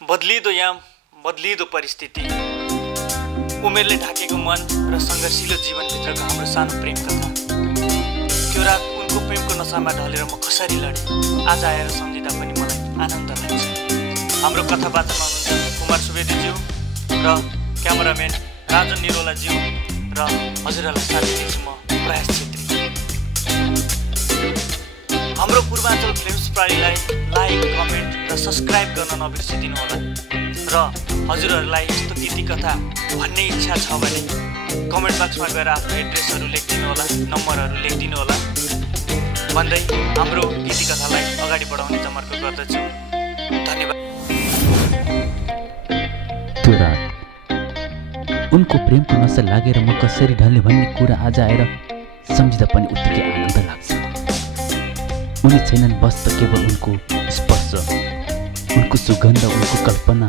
बदलिदो याम बदलिदो परिस्थिति, उमेरले ढाकेको मन र सङ्घर्षिलो जीवनभित्रको हाम्रो सानो प्रेम कथा। त्यो रात उनको प्रेमको नसामा ढलेर म कसरी लडेँ, आज आएर सम्झिँदा पनि मलाई आनन्द लाग्छ। हाम्रो कथावार्तामा हुनुहुन्छ कुमार सुवेदीज्यू र क्यामेराम्यान राजन निरोलाज्यू र हजुरहरूलाई साथ दिन्छु म प्रयास छेत्री। हाम्रो पूर्वाञ्चल फिल्म्स प्रालीलाई लाइक, कमेन्ट र सब्सक्राइब गर्न नबिर्सिदिनुहोला र हजुरहरूलाई यस्तो गीति कथा भन्ने इच्छा छ भने कमेन्ट बक्समा गएर आफ्नो एड्रेसहरू लेखिदिनुहोला, नम्बरहरू लेखिदिनुहोला भन्दै हाम्रो गीति कथालाई अगाडि बढाउने जमर्को गर्दछु। धन्यवाद। त्यो रात उनको प्रेमको नसा लागेर म कसरी ढल्ने भन्ने कुरा आज आएर सम्झिँदा पनि उत्तिकै आनन्द लाग्छ। उनी छैनन्, बस त केवल उनको स्पर्श, उनको सुगन्ध, उनको कल्पना,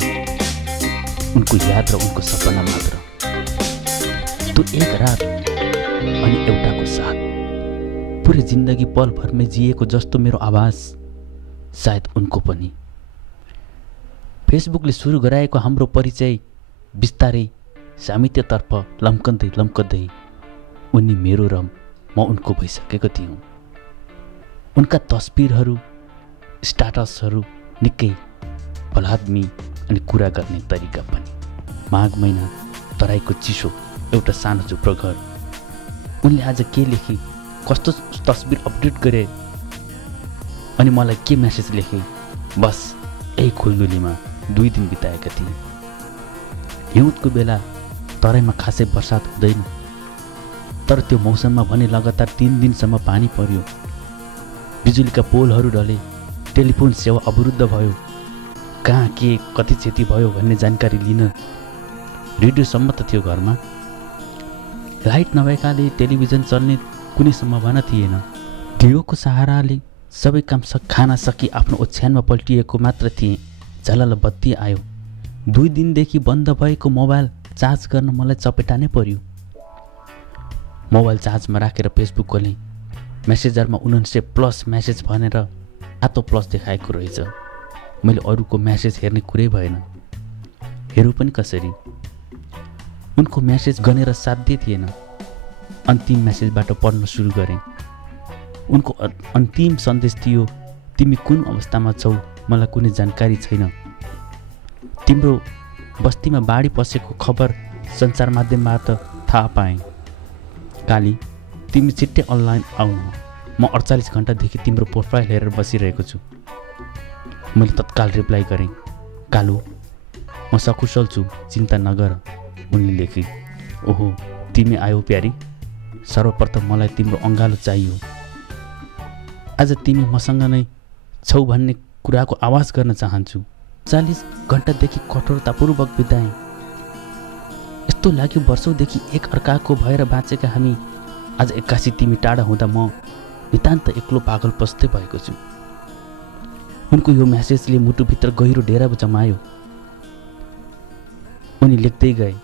उनको याद र उनको सपना मात्र। त्यो एक रात अनि एउटाको साथ पुरै जिन्दगी पलभरमै जिएको जस्तो मेरो आवाज, सायद उनको पनि। फेसबुकले सुरु गराएको हाम्रो परिचय बिस्तारै सामित्यतर्फ लम्कँदै लम्कँदै उनी मेरो र म उनको भइसकेको थियौँ। उनका तस्बिरहरू, स्टाटसहरू निकै भलाद्मी अनि कुरा गर्ने तरिका पनि। माघ महिना, तराईको चिसो, एउटा सानो झुप्रो घर। उनले आज के लेखे, कस्तो तस्बिर अपडेट गरे अनि मलाई के मेसेज लेखे, बस यही खुल्दुलीमा 2 दिन बिताएका थिए। हिउँदको बेला तराईमा खासै बर्सात हुँदैन, तर त्यो मौसममा भने लगातार 3 दिनसम्म पानी पर्यो। बिजुलीका पोलहरू ढले, टेलिफोन सेवा अवरुद्ध भयो। कहाँ के कति क्षति भयो भन्ने जानकारी लिन रेडियोसम्म त थियो घरमा। लाइट नभएकाले टेलिभिजन चल्ने कुनै सम्भावना थिएन। दियोको सहाराले सबै काम खाना सकि आफ्नो ओछ्यानमा पल्टिएको मात्र थिएँ। झलल बत्ती आयो। 2 दिनदेखि बन्द भएको मोबाइल चार्ज गर्न मलाई चपेटानै पर्यो। मोबाइल चार्जमा राखेर फेसबुक खोलेँ। मेसेजरमा 49+ मेसेज भनेर आतो प्लस देखाएको रहेछ। मैले अरूको मेसेज हेर्ने कुरै भएन। हेरौँ पनि कसरी? उनको मेसेज गनेर साध्य थिएन। अन्तिम मेसेजबाट पढ्न सुरु गरेँ। उनको अन्तिम सन्देश थियो, तिमी कुन अवस्थामा छौ मलाई कुनै जानकारी छैन। तिम्रो बस्तीमा बाढी पसेको खबर सञ्चार माध्यमबाट थाहा पाएँ। काली, तिमी छिट्टै अनलाइन आउनु, म 48 घन्टादेखि तिम्रो प्रोफाइल हेरेर बसिरहेको छु। मैले तत्काल रिप्लाई गरेँ, कालु म सकुशल छु, चिन्ता नगर। उनले लेखे, ओहो तिमी आयौ प्यारी, सर्वप्रथम मलाई तिम्रो अँगालो चाहियो। आज तिमी मसँग नै छौ भन्ने कुराको आवाज गर्न चाहन्छु। 40 घन्टादेखि कठोरतापूर्वक बिताएँ। यस्तो लाग्यो वर्षौँदेखि एक अर्काको भएर बाँचेका हामी आज 81 तिमी टाढा हुँदा म नितान्त एक्लो पागल पस्दै भएको छु। उनको यो मेसेजले मुटुभित्र गहिरो डेरा जमायो। उनी लेख्दै गए,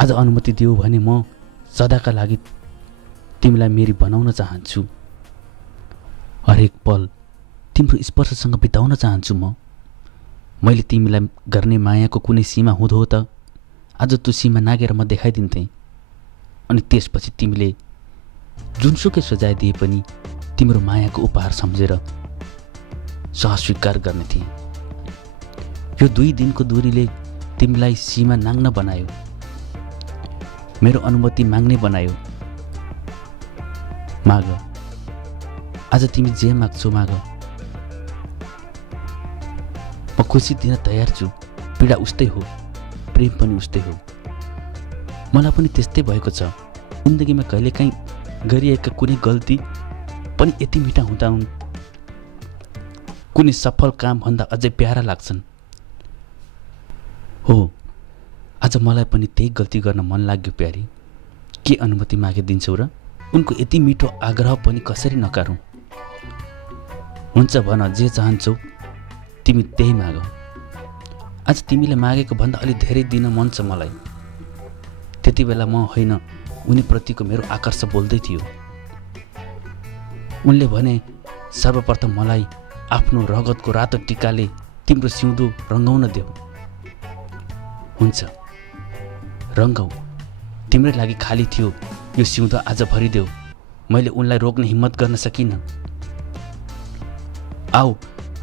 आज अनुमति दियो भने म सदाका लागि तिमीलाई मेरी बनाउन चाहन्छु। हरेक पल तिम्रो स्पर्शसँग बिताउन चाहन्छु म। मैले तिमीलाई गर्ने मायाको कुनै सीमा हुँदो त आज त्यो सीमा नागेर म देखाइदिन्थेँ। अनि त्यसपछि तिमीले जुनसुकै सजाय दिए पनि तिम्रो मायाको उपहार सम्झेर सहस्वीकार गर्ने थिए। यो 2 दिनको दूरीले तिमीलाई सीमा नाग्न बनायो, मेरो अनुमति माग्ने बनायो। माग, आज तिमी जे माग्छौ माग, म खुसी दिन तयार छु। पीडा उस्तै हो, प्रेम पनि उस्तै हो। मलाई पनि त्यस्तै भएको छ। जिन्दगीमा कहिलेकाहीँ गरिएका कुनै गल्ती पनि यति मिठा हुँदा हुन्, कुनै सफल काम भन्दा अझै प्यारा लाग्छन्। हो, आज मलाई पनि त्यही गल्ती गर्न मन लाग्यो प्यारी। के अनुमति मागिदिन्छौ र? उनको यति मिठो आग्रह पनि कसरी नकारूँ? हुन्छ भन, जे चाहन्छौ तिमी त्यही माग। आज तिमीले मागेको भन्दा अलि धेरै दिन मन छ मलाई। त्यति बेला म होइन, उनीप्रतिको मेरो आकर्षण बोल्दै थियो। उनले भने, सर्वप्रथम मलाई आफ्नो रगतको रातो टिकाले तिम्रो सिउँदो रङ्गाउन देऊ। हुन्छ, रङ्गाऊ। तिम्रै लागि खाली थियो यो सिउँदो, आज भरिदेऊ। मैले उनलाई रोक्ने हिम्मत गर्न सकिनँ। आऊ,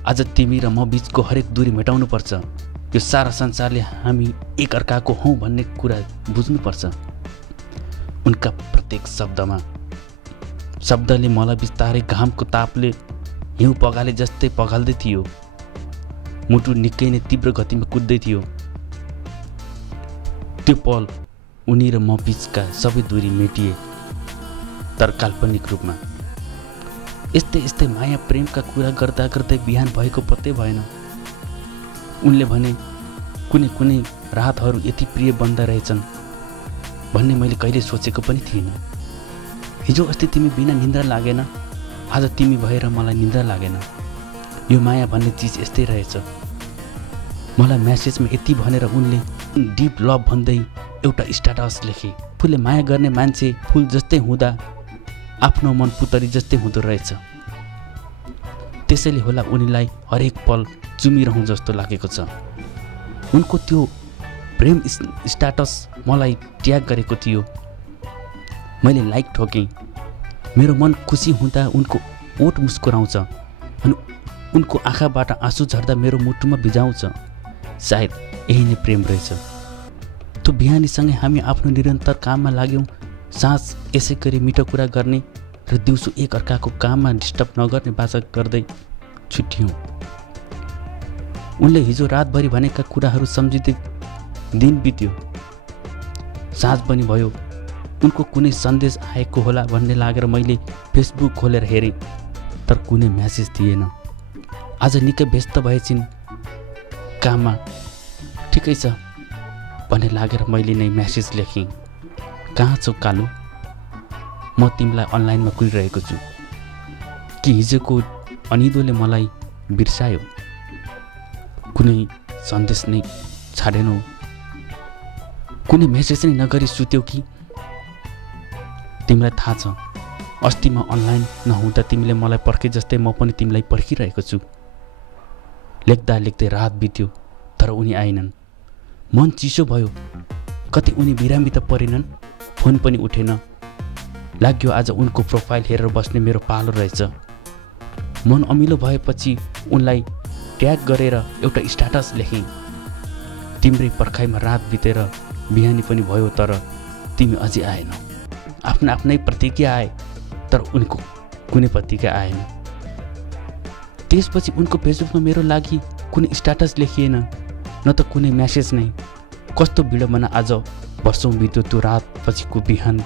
आज तिमी र म बिचको हरेक दूरी मेटाउनुपर्छ। यो सारा संसारले हामी एकअर्काको हौँ भन्ने कुरा बुझ्नुपर्छ। उनका प्रत्येक शब्दले मलाई बिस्तारै घामको तापले हिउँ पगाले जस्तै पगाल्दै थियो। मुटु निकै नै तीव्र गतिमा कुद्दै थियो। त्यो पल उनी र म बिचका सबै दूरी मेटिए, तर काल्पनिक रूपमा। यस्तै माया प्रेमका कुरा गर्दा गर्दै बिहान भएको पत्तै भएन। उनले भने कुनै रातहरू यति प्रिय बन्दा रहेछन् भन्ने मैले कहिले सोचेको पनि थिइनँ। हिजो अस्ति तिमी बिना निन्द्रा लागेन, आज तिमी भएर मलाई निन्द्रा लागेन। यो माया भन्ने चिज यस्तै रहेछ। मलाई म्यासेजमा यति भनेर उनले डिप लभ भन्दै एउटा स्ट्याटस लेखे। फुलले माया गर्ने मान्छे फुल जस्तै हुँदा आफ्नो मन पुतरी जस्तै हुँदो रहेछ। त्यसैले होला उनीलाई हरेक पल चुमिरहँ जस्तो लागेको छ। उनको त्यो प्रेम स्ट्याटस मलाई ट्याग गरेको थियो। मैले लाइक ठोकेँ। मेरो मन खुसी हुँदा उनको ओठ मुस्कुराउँछ अनि उनको आँखाबाट आँसु झर्दा मेरो मुटुमा भिजाउँछ। सायद यही नै प्रेम रहेछ। त्यो बिहानीसँगै हामी आफ्नो निरन्तर काममा लाग्यौँ। साँझ यसै गरी मिठो कुरा गर्ने र दिउँसो एक अर्काको काममा डिस्टर्ब नगर्ने बाचा गर्दै छुट्यौँ। उनले हिजो रातभरि भनेका कुराहरू सम्झिँदै दिन बित्यो। साँझ पनि भयो। उनको कुनै सन्देश आएको होला भन्ने लागेर मैले फेसबुक खोलेर हेरेँ, तर कुनै म्यासेज थिएन। आज निकै व्यस्त भएछिन् काममा। ठिकै छ भन्ने लागेर मैले नै म्यासेज लेखेँ। कहाँ छौ कालु? म तिमीलाई अनलाइनमा कुरिरहेको छु। कि हिजोको अनिदोले मलाई बिर्सायो? कुनै सन्देश नै छाडेनौ? कुनै मेसेज नै नगरी सुत्यौ कि? तिमीलाई थाहा छ, अस्ति म अनलाइन नहुँदा तिमीले मलाई पर्खे जस्तै म पनि तिमीलाई पर्खिरहेको छु। लेख्दा लेख्दै रात बित्यो, तर उनी आएनन्। मन चिसो भयो। कति उनी बिरामी त परेनन्? फोन पनि उठेन। लाग्यो आज उनको प्रोफाइल हेरेर बस्ने मेरो पालो रहेछ। मन अमिलो भएपछि उनलाई ट्याग गरेर एउटा स्ट्याटस लेखेँ। तिम्रै पर्खाइमा रात बितेर बिहानी पनि भयो, तर तिमी अझै आएनौ। आफ्नै प्रतिक्रिया आए, तर उनको कुनै प्रतिक्रिया आएन। त्यसपछि उनको फेसबुकमा मेरो लागि कुनै स्ट्याटस लेखिएन, न त कुनै म्यासेज नै। कस्तो विडम्बना! आज वर्षौँ बित्यो त्यो रात पछिको बिहान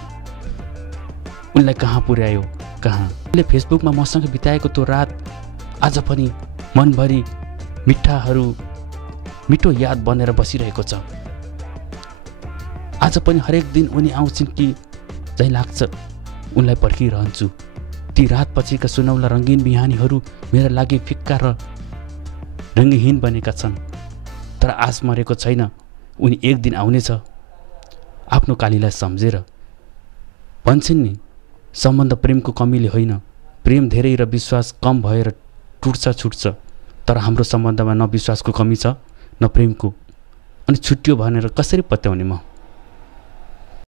उनलाई कहाँ पुर्यायो? कहाँ? उनले फेसबुकमा मसँग बिताएको त्यो रात आज पनि मनभरि मिठो याद बनेर बसिरहेको छ। आज पनि हरेक दिन उनी आउँछिन् कि झैँ लाग्छ उनलाई पर्खिरहन्छु। ती रात पछिका सुनौला रङ्गीन बिहानीहरू मेरा लागि फिक्का र रङ्गहीन बनेका छन्। तर आश मरेको छैन, उनी एक दिन आउनेछ आफ्नो कालीलाई सम्झेर। भन्छन् नि, सम्बन्ध प्रेमको कमीले होइन, प्रेम धेरै र विश्वास कम भएर छुट्छ। तर हाम्रो सम्बन्धमा न विश्वासको कमी छ न प्रेमको। अनि छुट्यो भनेर कसरी पत्याउने म?